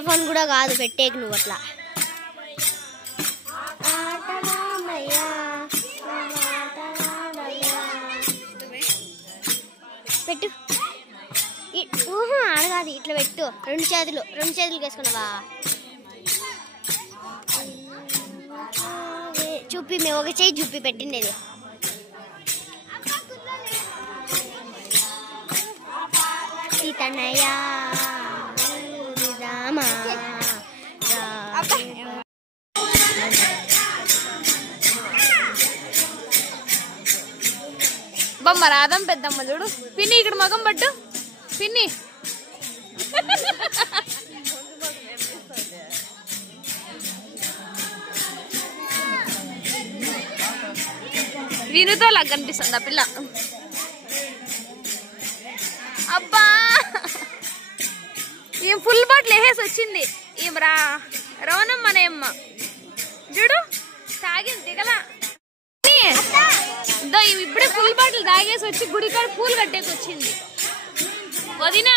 phone కూడా కాదు పెట్టేకి నువ్వు అట్లా పెట్టు అడగాది ఇట్లా పెట్టు రెండు చేతులు వేసుకున్నావా చూపి మేము ఒక చేయి చూపి పెట్టిండేది సీతన్నయ్య బొమ్మ రాధం పెద్దమ్మ చూడు పిన్ని ఇక్కడ మగం పట్టు పిన్ని వినుతో లాగా కనిపిస్తుంది ఆ పిల్ల అబ్బా ఏం ఫుల్ బాటిల్ వేసేసి వచ్చింది ఏం రవణమ్మనేమ్మ చూడు తాగింది దిగల ఇప్పుడే ఫుల్ బాటిల్ తాగేసి వచ్చి గుడికాడ పూలు కట్టేసి వచ్చింది వదినా